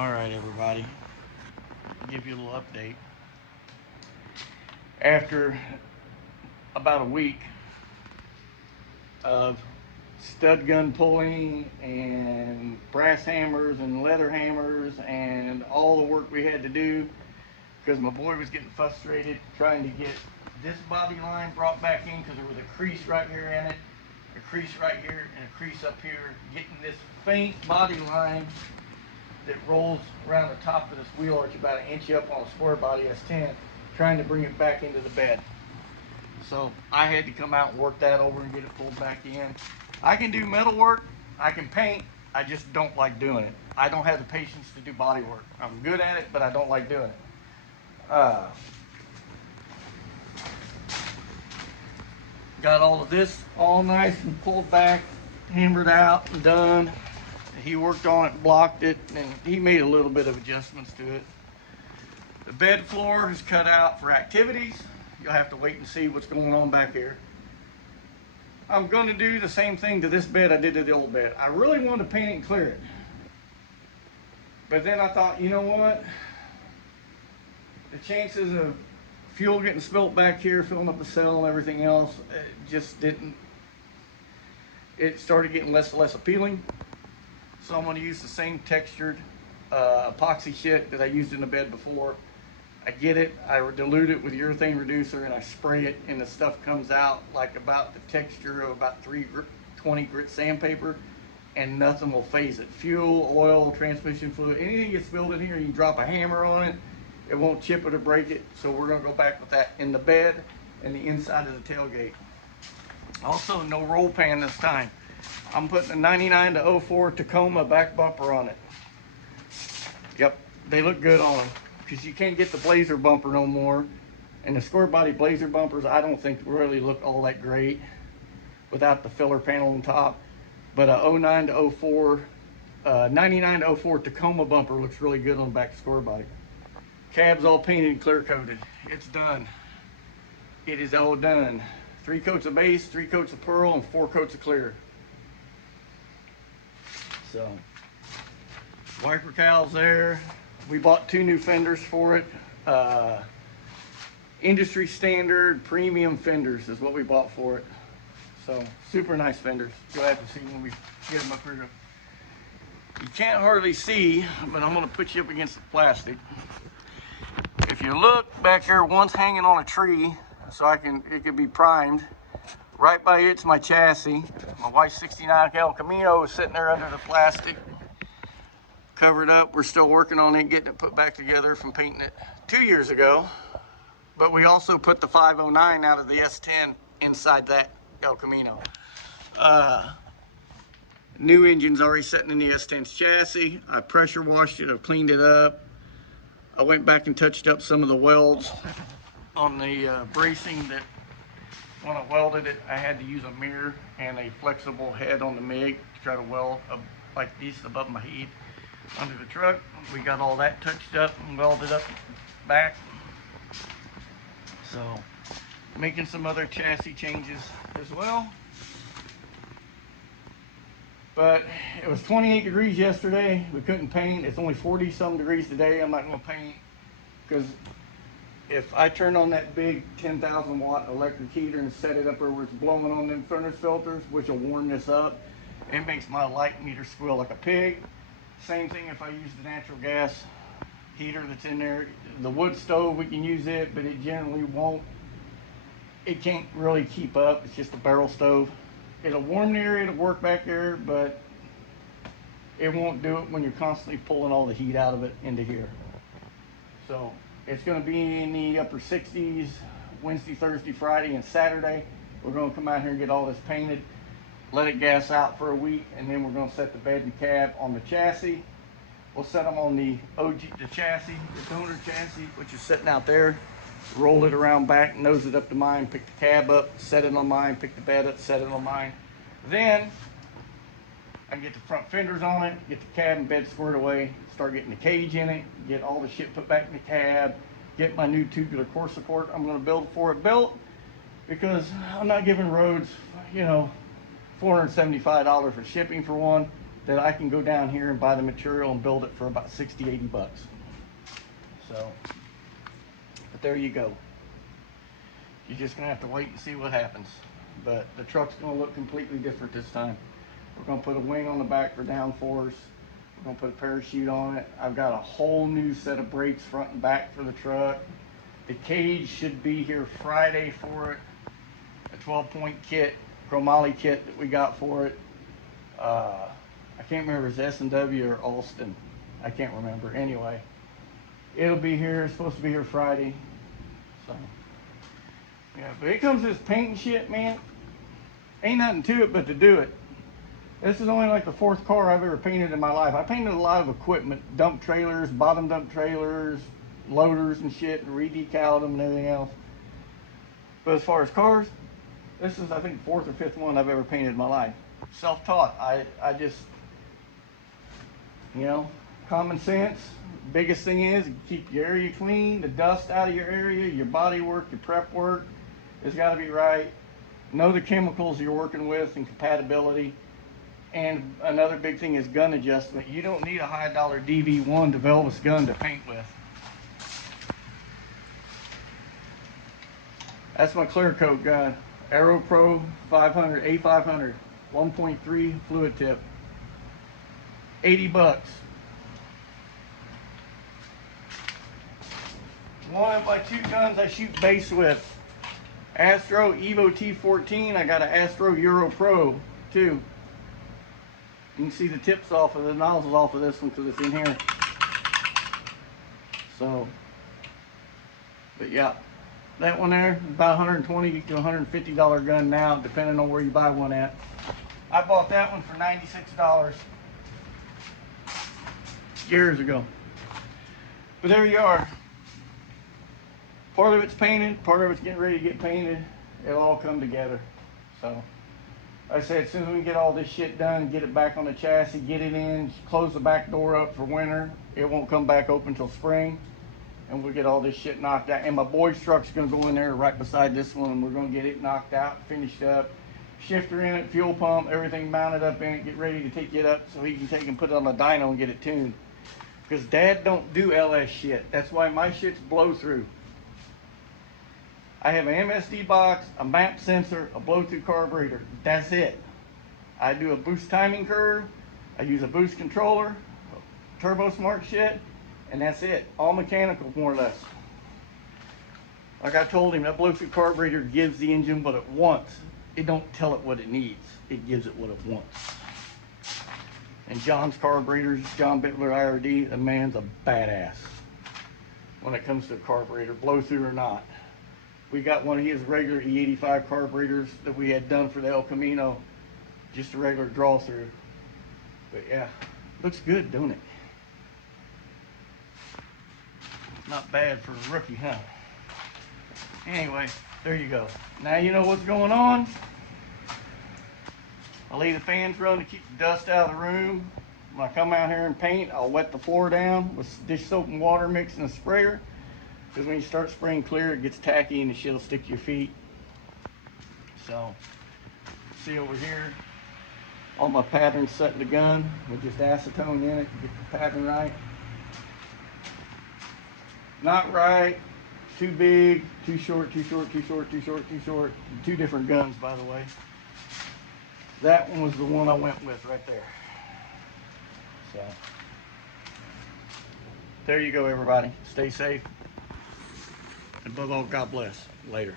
All right, everybody. I'll give you a little update. After about a week of stud gun pulling and brass hammers and leather hammers and all the work we had to do, because my boy was getting frustrated trying to get this body line brought back in, because there was a crease right here in it, a crease right here, and a crease up here, getting this faint body line that rolls around the top of this wheel arch about an inch up on a square body S10, trying to bring it back into the bed. So I had to come out and work that over and get it pulled back in. I can do metal work, I can paint, I just don't like doing it. I don't have the patience to do body work. I'm good at it, but I don't like doing it. Got all of this all nice and pulled back, hammered out and done. He worked on it, blocked it, and he made a little bit of adjustments to it. The bed floor is cut out for activities. You'll have to wait and see what's going on back here. I'm going to do the same thing to this bed I did to the old bed. I really wanted to paint it and clear it. But then I thought, you know what? The chances of fuel getting spilt back here, filling up the cell and everything else, it just didn't. It started getting less and less appealing. So I'm going to use the same textured epoxy shit that I used in the bed before. I get it, I dilute it with urethane reducer, and I spray it, and the stuff comes out like about the texture of about 320 grit sandpaper, and nothing will phase it. Fuel, oil, transmission fluid, anything gets spilled in here, you can drop a hammer on it, it won't chip it or break it. So we're going to go back with that in the bed and the inside of the tailgate. Also, no roll pan this time. I'm putting a 99 to 04 Tacoma back bumper on it. Yep, they look good on them, because you can't get the Blazer bumper no more. And the square body Blazer bumpers, I don't think really look all that great without the filler panel on top. But a 09 to 04, 99 to 04 Tacoma bumper looks really good on the back square body. Cab's all painted and clear coated. It's done. It is all done. 3 coats of base, 3 coats of pearl, and 4 coats of clear. So, wiper cowls there. We bought 2 new fenders for it. Industry standard premium fenders is what we bought for it. So, super nice fenders. You'll have to see when we get them up here. You can't hardly see, but I'm going to put you up against the plastic. If you look back here, one's hanging on a tree, so it could be primed. Right by it's my chassis. My wife's 69 El Camino is sitting there under the plastic, covered up. We're still working on it, getting it put back together from painting it 2 years ago. But we also put the 509 out of the S10 inside that El Camino. New engine's already sitting in the S10's chassis. I pressure washed it, I've cleaned it up. I went back and touched up some of the welds on the bracing that when I welded it, I had to use a mirror and a flexible head on the MIG to try to weld like this above my head under the truck. We got all that touched up and welded up back. So, making some other chassis changes as well. But it was 28 degrees yesterday. We couldn't paint. It's only 40 some degrees today. I'm not going to paint, because if I turn on that big 10,000 watt electric heater and set it up where it's blowing on them furnace filters, which will warm this up, it makes my light meter squeal like a pig. Same thing if I use the natural gas heater that's in there. The wood stove, we can use it, but it generally won't. It can't really keep up. It's just a barrel stove. It'll warm the area to work back there, but it won't do it when you're constantly pulling all the heat out of it into here. So it's going to be in the upper 60s Wednesday, Thursday, Friday, and Saturday. We're going to come out here and get all this painted, let it gas out for a week, and then we're going to set the bed and cab on the chassis. We'll set them on the chassis, the donor chassis, which is sitting out there. Roll it around back, nose it up to mine, pick the cab up, set it on mine, pick the bed up, set it on mine. Then I can get the front fenders on it, get the cab and bed squared away, start getting the cage in it, get all the shit put back in the cab, get my new tubular core support I'm going to build for it built, because I'm not giving Rhodes, $475 for shipping for one. that I can go down here and buy the material and build it for about 60, 80 bucks. So, but there you go. You're just gonna have to wait and see what happens. But the truck's gonna look completely different this time. We're gonna put a wing on the back for downforce. We're gonna put a parachute on it. I've got a whole new set of brakes front and back for the truck. The cage should be here Friday for it. A 12-point kit, chromoly kit that we got for it. I can't remember if it's S&W or Alston. I can't remember. Anyway, it'll be here. It's supposed to be here Friday. So, yeah, but it comes to this paint and shit, man. Ain't nothing to it but to do it. This is only like the 4th car I've ever painted in my life. I painted a lot of equipment, dump trailers, bottom dump trailers, loaders and shit, and re-decaled them and everything else. But as far as cars, this is, I think, 4th or 5th one I've ever painted in my life. Self-taught. I just, you know, common sense. Biggest thing is keep your area clean, the dust out of your area, your body work, your prep work. It's got to be right. Know the chemicals you're working with and compatibility. And another big thing is gun adjustment. You don't need a high dollar DV1 DeVelvis gun to paint with. That's my clear coat gun. Aero Pro 500, A500, 1.3 fluid tip. 80 bucks. One of my 2 guns I shoot base with. Astro Evo T14. I got an Astro Euro Pro too. You can see the tips off of the nozzles off of this one because it's in here. So, but yeah, that one there, about $120 to $150 gun now, depending on where you buy one at. I bought that one for $96 years ago. But there you are. Part of it's painted, part of it's getting ready to get painted. It'll all come together. So, like I said, as soon as we can get all this shit done, get it back on the chassis, get it in, close the back door up for winter. It won't come back open until spring. And we'll get all this shit knocked out. And my boy's truck's gonna go in there right beside this one, and we're gonna get it knocked out, finished up. Shifter in it, fuel pump, everything mounted up in it, get ready to take it up so he can take and put it on the dyno and get it tuned. Because Dad don't do LS shit. That's why my shit's blow through. I have an MSD box, a map sensor, a blow-through carburetor. That's it. I do a boost timing curve. I use a boost controller, turbo smart shit, and that's it. All mechanical, more or less. Like I told him, that blow-through carburetor gives the engine what it wants. It don't tell it what it needs. It gives it what it wants. And John's carburetors, John Bittler IRD, the man's a badass when it comes to a carburetor, blow-through or not. We got one of his regular E85 carburetors that we had done for the El Camino, just a regular draw through. But yeah, looks good, don't it? Not bad for a rookie, huh? Anyway, there you go. Now you know what's going on. I'll leave the fans running to keep the dust out of the room. When I come out here and paint, I'll wet the floor down with dish soap and water mixed in a sprayer. Because when you start spraying clear, it gets tacky and the shit will stick to your feet. So, see over here, all my patterns set in the gun with just acetone in it to get the pattern right. Not right, too big, too short, too short, too short, too short, too short. 2 different guns, by the way. That one was the one I went with right there. So, there you go, everybody. Stay safe. And above all, God bless. Later.